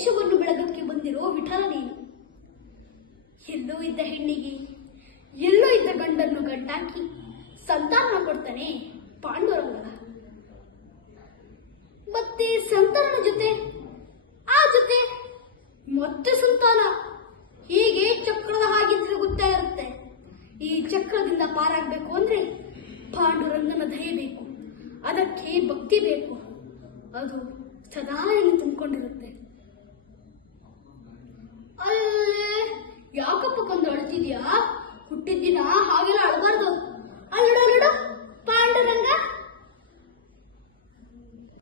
ಲಕ್ಷ್ಯವನ್ನು ಬೆಳಗಕ್ಕೆ ಬಂದಿರೋ ವಿಠಲ ನೀನು. ಎಲ್ಲೋ ಇದ್ದ ಹೆಣ್ಣಿಗೆ ಎಲ್ಲೋ ಇದ್ದ ಗಂಡನ್ನು ಗಂಟಾಕಿ ಸಂತಾನ ಕೊಡ್ತಾನೆ ಪಾಂಡುರಂಗ. ಮತ್ತೆ ಸಂತಾನನ ಜೊತೆ ಆ ಜೊತೆ ಮತ್ತೆ ಸಂತಾನ, ಹೀಗೆ ಚಕ್ರದ ಹಾಗೆ ತಿರುಗುತ್ತಾ ಇರುತ್ತೆ. ಈ ಚಕ್ರದಿಂದ ಪಾರಾಗಬೇಕು ಅಂದ್ರೆ ಪಾಂಡುರಂಗನ ದಯೆ ಬೇಕು, ಅದಕ್ಕೆ ಭಕ್ತಿ ಬೇಕು, ಅದು ಸದಾ ಏನು ತುಂಬಿಕೊಂಡಿರುತ್ತೆ. ಅಲ್ಲೇ ಯಾಕಪ್ಪ ಕೊಂದು ಅಳ್ತಿದ್ಯಾ? ಹುಟ್ಟಿದ್ದಿನ ಹಾಗೆಲ್ಲ ಅಳಬಾರ್ದು. ಅಲ್ಲಡ